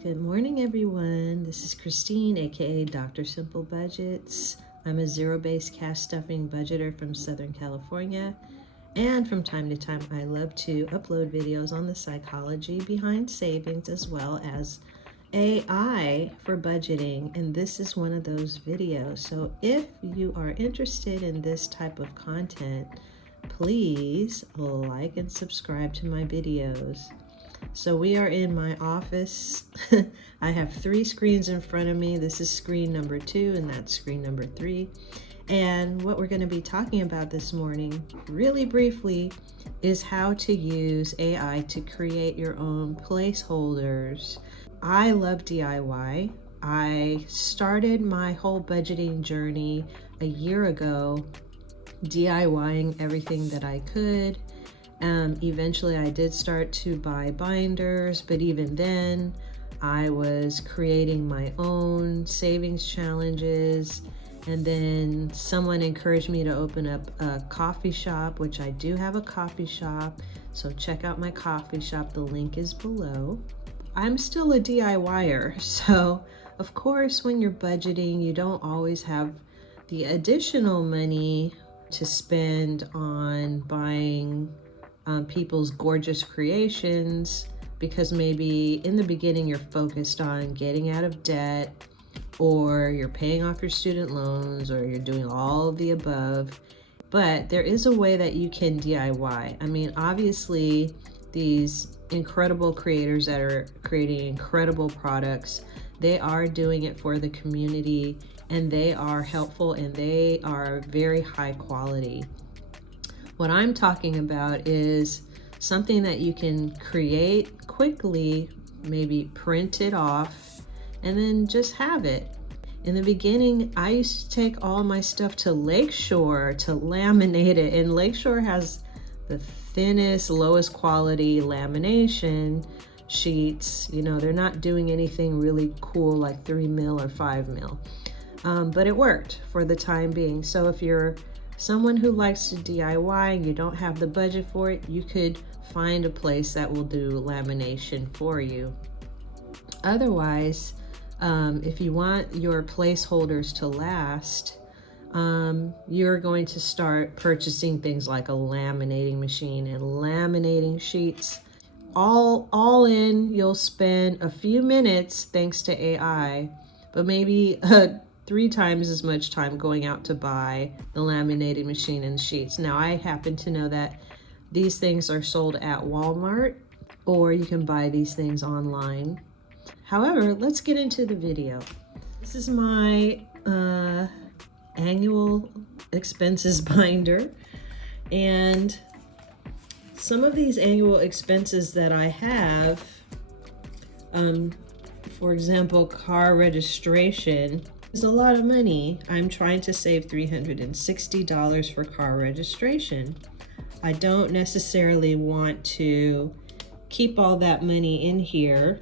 Good morning, everyone. This is Christine, aka Dr. Simple Budgets. I'm a zero-based cash stuffing budgeter from Southern California, and from time to time I love to upload videos on the psychology behind savings as well as AI for budgeting, and this is one of those videos. So if you are interested in this type of content, please like and subscribe to my videos. So we are in my office. I have 3 screens in front of me. This is screen number 2 and that's screen number 3. And what we're going to be talking about this morning, really briefly, is how to use AI to create your own placeholders. I love DIY. I started my whole budgeting journey a year ago, DIYing everything that I could. Eventually I did start to buy binders, but even then I was creating my own savings challenges. And then someone encouraged me to open up a coffee shop, which I do have a coffee shop. So check out my coffee shop. The link is below. I'm still a DIYer. So of course, when you're budgeting, you don't always have the additional money to spend on buying people's gorgeous creations, because maybe in the beginning you're focused on getting out of debt, or you're paying off your student loans, or you're doing all of the above. But there is a way that you can DIY. I mean, obviously these incredible creators that are creating incredible products, they are doing it for the community, and they are helpful, and they are very high quality. What I'm talking about is something that you can create quickly, maybe print it off, and then just have it. In the beginning, I used to take all my stuff to Lakeshore to laminate it, and Lakeshore has the thinnest, lowest quality lamination sheets. You know, they're not doing anything really cool like 3 mil or 5 mil, but it worked for the time being. So if you're someone who likes to DIY and you don't have the budget for it, you could find a place that will do lamination for you. Otherwise, if you want your placeholders to last, you're going to start purchasing things like a laminating machine and laminating sheets. All in, you'll spend a few minutes thanks to AI, but maybe 3 times as much time going out to buy the laminating machine and sheets. Now, I happen to know that these things are sold at Walmart, or you can buy these things online. However, let's get into the video. This is my annual expenses binder, and some of these annual expenses that I have, for example, car registration, is a lot of money. I'm trying to save $360 for car registration. I don't necessarily want to keep all that money in here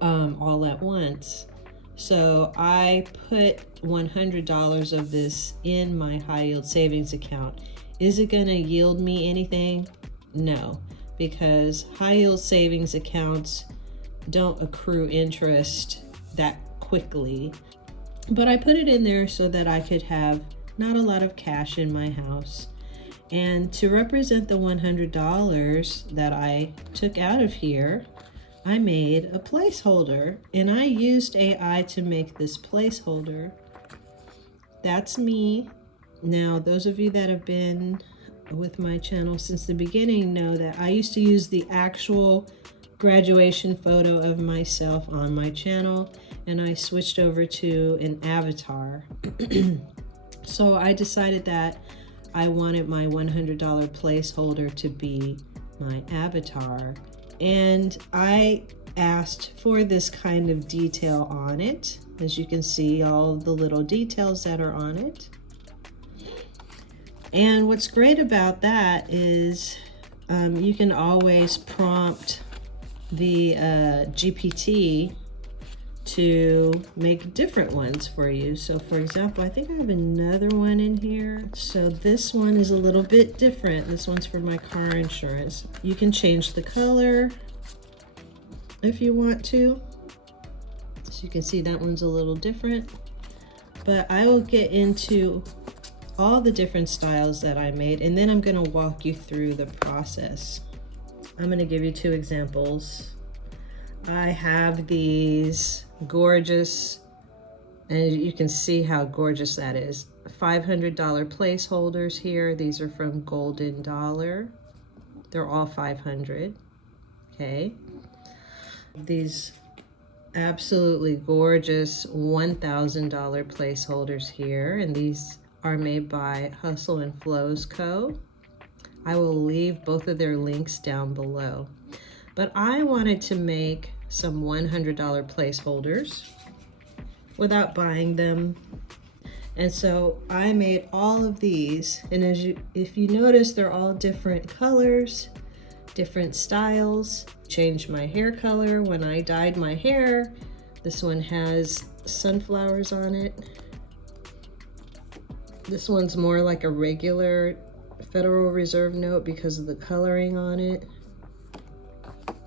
all at once. So I put $100 of this in my high yield savings account. Is it going to yield me anything? No, because high yield savings accounts don't accrue interest that quickly. But I put it in there so that I could have not a lot of cash in my house. And to represent the $100 that I took out of here, I made a placeholder, and I used AI to make this placeholder. That's me. Now, those of you that have been with my channel since the beginning know that I used to use the actual graduation photo of myself on my channel, and I switched over to an avatar. So I decided that I wanted my $100 placeholder to be my avatar, and I asked for this kind of detail on it. As you can see, all the little details that are on it. And what's great about that is you can always prompt the GPT to make different ones for you. So for example, I think I have another one in here. So this one is a little bit different. This one's for my car insurance. You can change the color. if you want to. So you can see that one's a little different, but I will get into all the different styles that I made, and then I'm going to walk you through the process. I'm going to give you 2 examples. I have these gorgeous, and you can see how gorgeous that is, $500 placeholders here. These are from Golden Dollar. They're all 500. Okay. These absolutely gorgeous $1,000 placeholders here, and these are made by Hustle and Flows Co. I will leave both of their links down below. But I wanted to make some $100 placeholders without buying them. And so I made all of these, and if you notice, they're all different colors, different styles. Changed my hair color when I dyed my hair. This one has sunflowers on it. This one's more like a regular Federal Reserve note because of the coloring on it.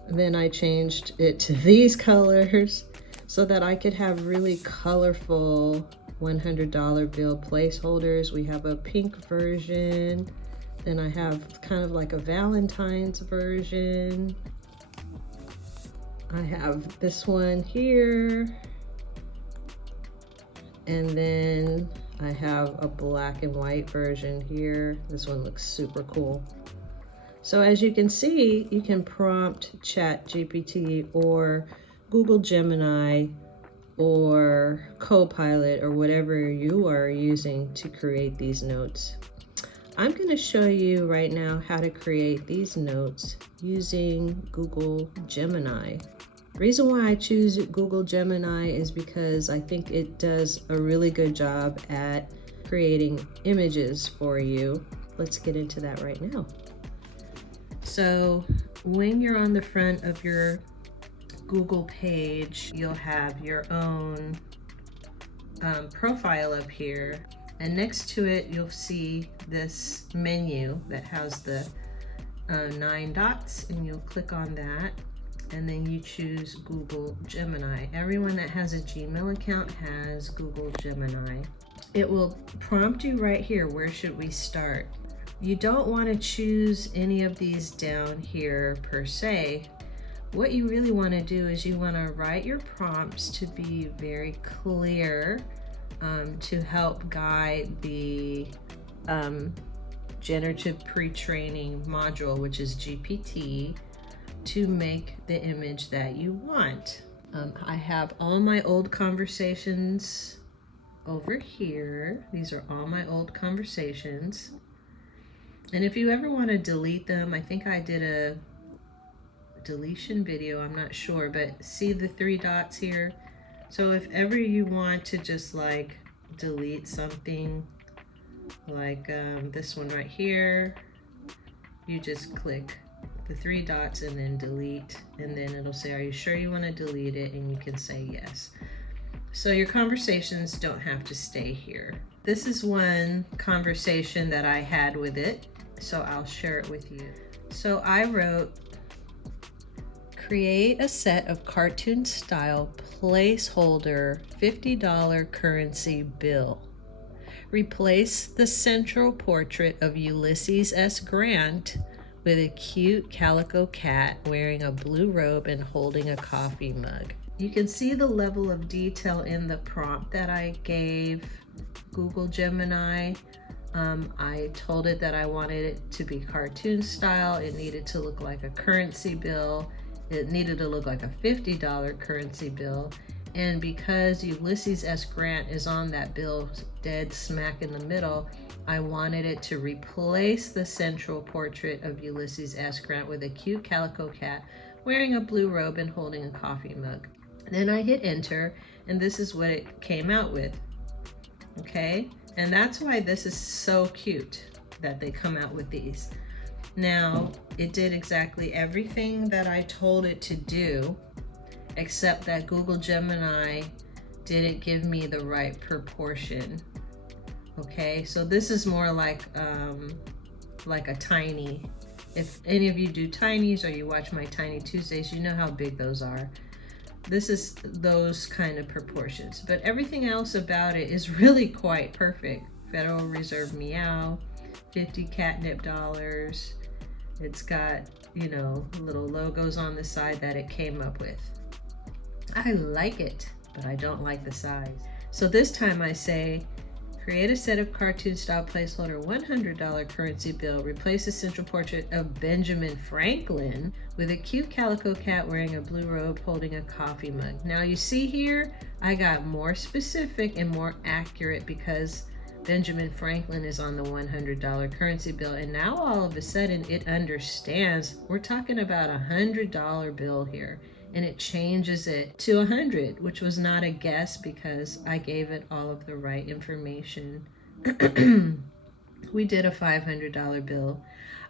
And then I changed it to these colors so that I could have really colorful $100 bill placeholders. We have a pink version. Then I have kind of like a Valentine's version. I have this one here. And then I have a black and white version here. This one looks super cool. So as you can see, you can prompt ChatGPT or Google Gemini or Copilot or whatever you are using to create these notes. I'm going to show you right now how to create these notes using Google Gemini. The reason why I choose Google Gemini is because I think it does a really good job at creating images for you. Let's get into that right now. So when you're on the front of your Google page, you'll have your own profile up here. And next to it, you'll see this menu that has the 9 dots, and you'll click on that. And then you choose Google Gemini. Everyone that has a Gmail account has Google Gemini. It will prompt you right here, where should we start? You don't want to choose any of these down here per se. What you really want to do is you want to write your prompts to be very clear, to help guide the generative pre-training module, which is GPT, to make the image that you want. I have all my old conversations over here. These are all my old conversations. And if you ever want to delete them, I think I did a deletion video, I'm not sure, but see the 3 dots here? So if ever you want to just like delete something, like this one right here, you just click the 3 dots and then delete, and then it'll say, are you sure you want to delete it? And you can say yes. So your conversations don't have to stay here. This is one conversation that I had with it, so I'll share it with you. So I wrote, create a set of cartoon style placeholder $50 currency bill. Replace the central portrait of Ulysses S. Grant with a cute calico cat wearing a blue robe and holding a coffee mug. You can see the level of detail in the prompt that I gave Google Gemini. I told it that I wanted it to be cartoon style. It needed to look like a currency bill. It needed to look like a $50 currency bill. And because Ulysses S. Grant is on that bill dead smack in the middle, I wanted it to replace the central portrait of Ulysses S. Grant with a cute calico cat wearing a blue robe and holding a coffee mug. Then I hit enter, and this is what it came out with. Okay, and that's why this is so cute that they come out with these. Now, it did exactly everything that I told it to do, except that Google Gemini didn't give me the right proportion. Okay, so this is more like a tiny If any of you do tinies or you watch my Tiny Tuesdays, you know how big those are. This is those kind of proportions, but everything else about it is really quite perfect. Federal Reserve meow, 50 catnip dollars. It's got, you know, little logos on the side that it came up with. I like it, but I don't like the size. So this time I say, create a set of cartoon style placeholder $100 currency bill. Replace the central portrait of Benjamin Franklin with a cute calico cat wearing a blue robe holding a coffee mug. Now you see here, I got more specific and more accurate because Benjamin Franklin is on the $100 currency bill. And now all of a sudden it understands we're talking about $100 bill here. And it changes it to 100, which was not a guess because I gave it all of the right information. We did a $500 bill.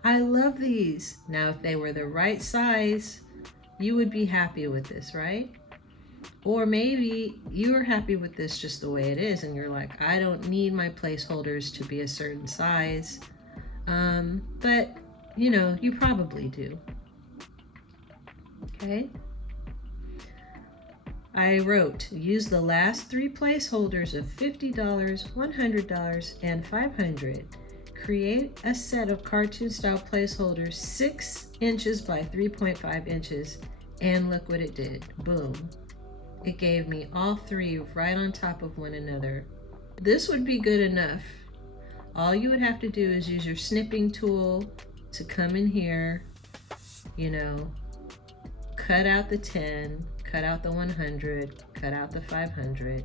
I love these. Now, if they were the right size, you would be happy with this, right? Or maybe you're happy with this just the way it is, and you're like, I don't need my placeholders to be a certain size. But, you know, you probably do. Okay? I wrote, use the last three placeholders of $50, $100, and $500. Create a set of cartoon style placeholders 6 inches by 3.5 inches, and look what it did. Boom. It gave me all three right on top of one another. This would be good enough. All you would have to do is use your snipping tool to come in here, you know, cut out the 10, cut out the 100, cut out the 500,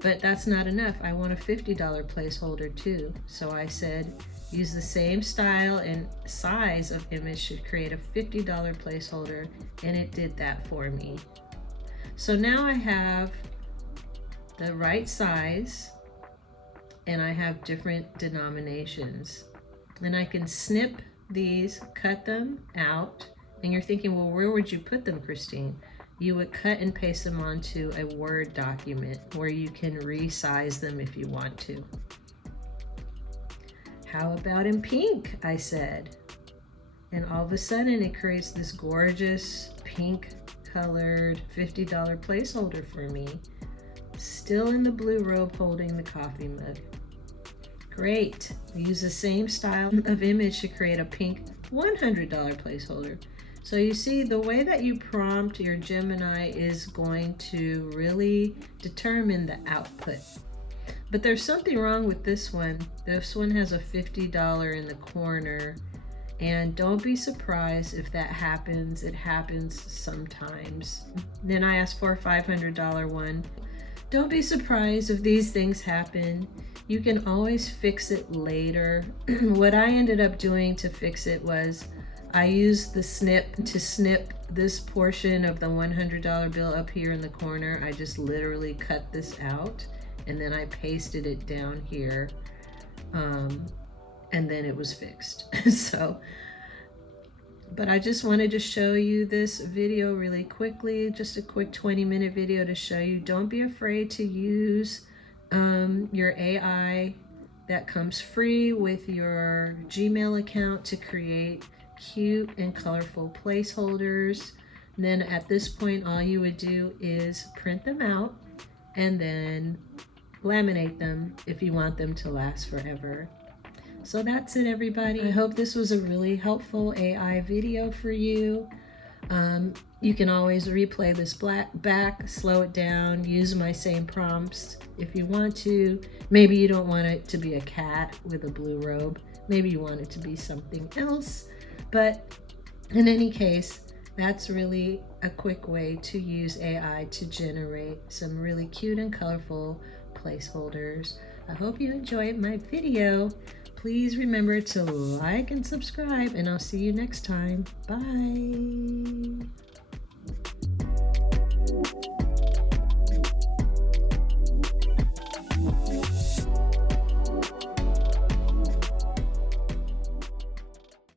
but that's not enough. I want a $50 placeholder too. So I said, use the same style and size of image to create a $50 placeholder, and it did that for me. So now I have the right size, and I have different denominations, and I can snip these, cut them out. And you're thinking, well, where would you put them, Christine? You would cut and paste them onto a Word document where you can resize them if you want to. How about in pink, I said. And all of a sudden it creates this gorgeous pink colored $50 placeholder for me. Still in the blue robe holding the coffee mug. Great. Use the same style of image to create a pink $100 placeholder. So you see, the way that you prompt your Gemini is going to really determine the output. But there's something wrong with this one. This one has a $50 in the corner, and don't be surprised if that happens. It happens sometimes. Then I asked for a $500 one. Don't be surprised if these things happen. You can always fix it later. What I ended up doing to fix it was I used the snip to snip this portion of the $100 bill up here in the corner. I just literally cut this out, and then I pasted it down here, and then it was fixed. But I just wanted to show you this video really quickly, just a quick 20-minute video to show you. Don't be afraid to use your AI that comes free with your Gmail account to create cute and colorful placeholders. And then at this point, all you would do is print them out and then laminate them if you want them to last forever. So that's it, everybody. I hope this was a really helpful AI video for you. You can always replay this back, slow it down, use my same prompts if you want to. Maybe you don't want it to be a cat with a blue robe. Maybe you want it to be something else. But in any case, that's really a quick way to use AI to generate some really cute and colorful placeholders. I hope you enjoyed my video. Please remember to like and subscribe, and I'll see you next time. Bye.